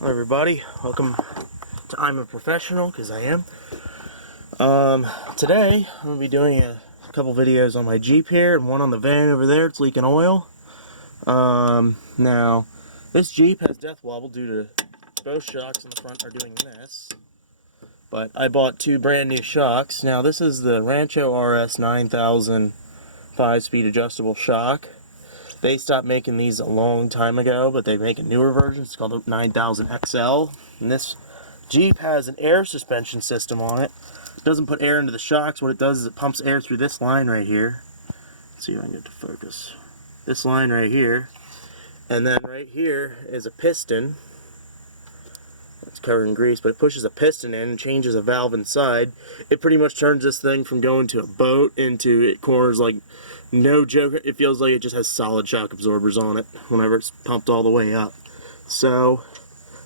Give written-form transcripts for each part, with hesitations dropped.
Hello everybody, welcome to I'm a Professional, because I am. Today I'm going to be doing a couple videos on my Jeep here, and one on the van over there. It's leaking oil. Now, this Jeep has death wobble due to both shocks in the front are doing this. But I bought two brand new shocks. Now this is the Rancho RS 9000 5-speed adjustable shock. They stopped making these a long time ago, but they make a newer version. It's called the 9000 XL. And this Jeep has an air suspension system on it. It doesn't put air into the shocks. What it does is it pumps air through this line right here. Let's see if I can get to focus. This line right here. And then right here is a piston. It's covered in grease, but it pushes a piston in and changes a valve inside. It pretty much turns this thing from going to a boat into it corners like no joke. It feels like it just has solid shock absorbers on it whenever it's pumped all the way up. So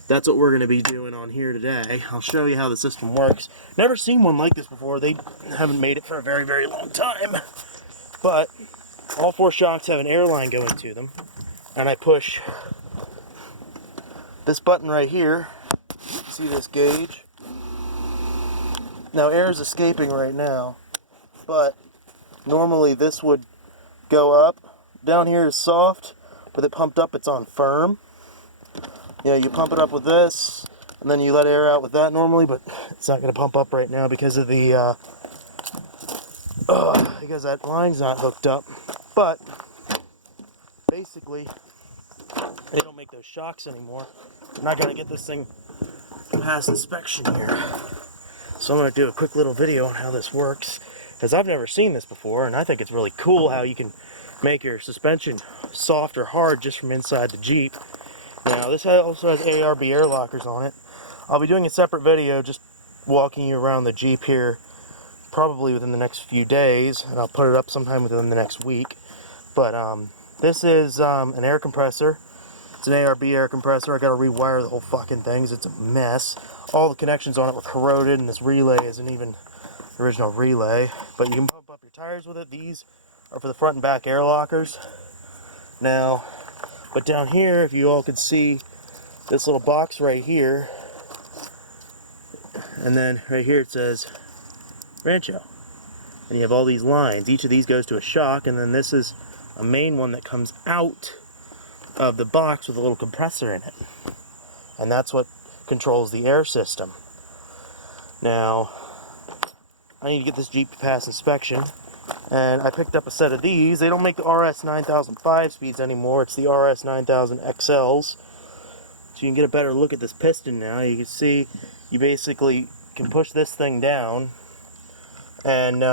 that's what we're going to be doing on here today. I'll show you how the system works. Never seen one like this before. They haven't made it for a very, very long time. But all four shocks have an air line going to them. And I push this button right here. See this gauge? Now air is escaping right now, but normally this would go up. Down here is soft. With it pumped up, it's on firm. You pump it up with this, and then you let air out with that normally, but it's not going to pump up right now because of the because that line's not hooked up. But basically, they don't make those shocks anymore. I'm not going to get this thing past inspection here. So I'm going to do a quick little video on how this works, because I've never seen this before, and I think it's really cool how you can make your suspension soft or hard just from inside the Jeep. Now this also has ARB air lockers on it. I'll be doing a separate video just walking you around the Jeep here probably within the next few days, and I'll put it up sometime within the next week. But this is an air compressor. It's an ARB air compressor. I got to rewire the whole fucking thing. It's a mess. All the connections on it were corroded, and this relay isn't even the original relay. But you can pump up your tires with it. These are for the front and back air lockers. Now, but down here, if you all could see this little box right here, and then right here it says Rancho. And you have all these lines. Each of these goes to a shock, and then this is a main one that comes out of the box with a little compressor in it, and that's what controls the air system. Now I need to get this Jeep to pass inspection, and I picked up a set of these. They don't make the RS 9000 5-speeds anymore. It's the RS 9000 XLs. So you can get a better look at this piston now. You can see you basically can push this thing down, and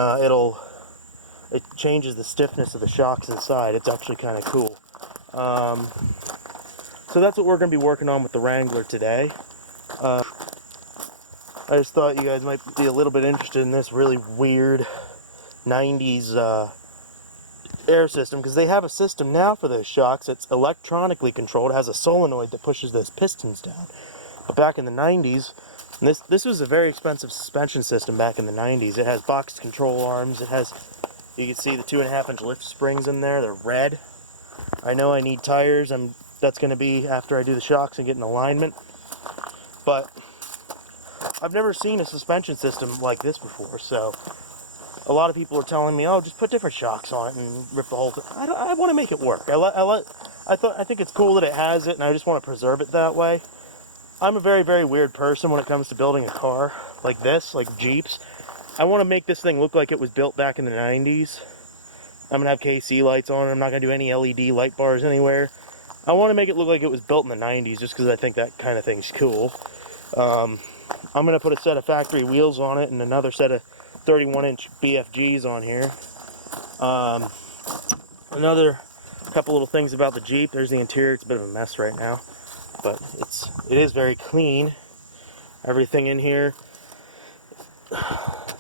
it changes the stiffness of the shocks inside. It's actually kind of cool. So that's what we're going to be working on with the Wrangler today. I just thought you guys might be a little bit interested in this really weird 90s air system, because they have a system now for those shocks. It's electronically controlled. It has a solenoid that pushes those pistons down. But back in the 90s, this was a very expensive suspension system back in the 90s. It has boxed control arms. It has, you can see the 2.5-inch lift springs in there. They're red. I know I need tires. That's going to be after I do the shocks and get in alignment. But I've never seen a suspension system like this before, so a lot of people are telling me, oh, just put different shocks on it and rip the whole thing. I want to make it work. I think it's cool that it has it, and I just want to preserve it that way. I'm a very, very weird person when it comes to building a car like this, like Jeeps. I want to make this thing look like it was built back in the 90s. I'm going to have KC lights on it. I'm not going to do any LED light bars anywhere. I want to make it look like it was built in the 90s just because I think that kind of thing's cool. I'm going to put a set of factory wheels on it and another set of 31-inch BFGs on here. Another couple little things about the Jeep. There's the interior. It's a bit of a mess right now, but it is very clean. Everything in here.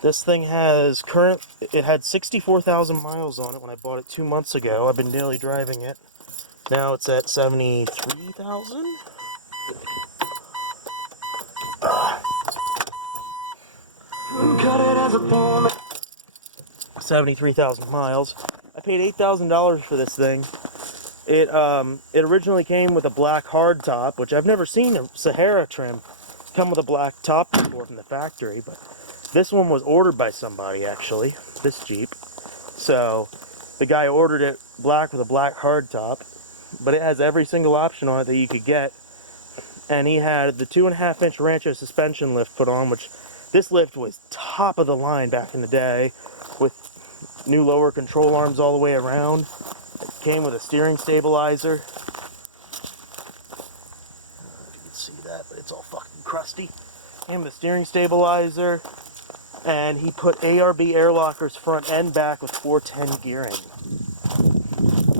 This thing it had 64,000 miles on it when I bought it 2 months ago. I've been daily driving it. Now it's at 73,000. 73,000 miles. I paid $8,000 for this thing. It originally came with a black hard top, which I've never seen a Sahara trim come with a black top before from the factory, but this one was ordered by somebody, actually, this Jeep. So the guy ordered it black with a black hard top, but it has every single option on it that you could get. And he had the 2.5-inch Rancho suspension lift put on, which this lift was top of the line back in the day, with new lower control arms all the way around. It came with a steering stabilizer. If you can see that, but it's all fucking crusty. Came with a steering stabilizer, and he put ARB air lockers front and back with 410 gearing.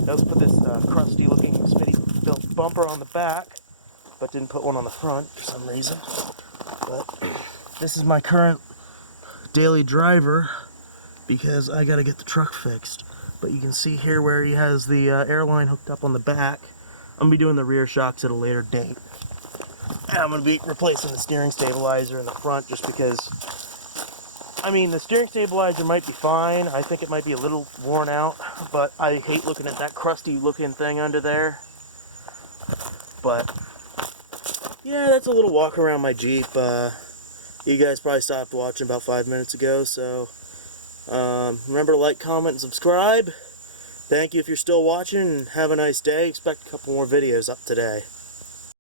He also put this crusty looking Smitty built bumper on the back, but didn't put one on the front for some reason. But this is my current daily driver because I gotta get the truck fixed. But you can see here where he has the airline hooked up on the back. I'm gonna be doing the rear shocks at a later date. And I'm gonna be replacing the steering stabilizer in the front just because, I mean, the steering stabilizer might be fine. I think it might be a little worn out, but I hate looking at that crusty looking thing under there. But yeah, that's a little walk around my Jeep. You guys probably stopped watching about 5 minutes ago, so remember to like, comment, and subscribe. Thank you if you're still watching, and have a nice day. Expect a couple more videos up today.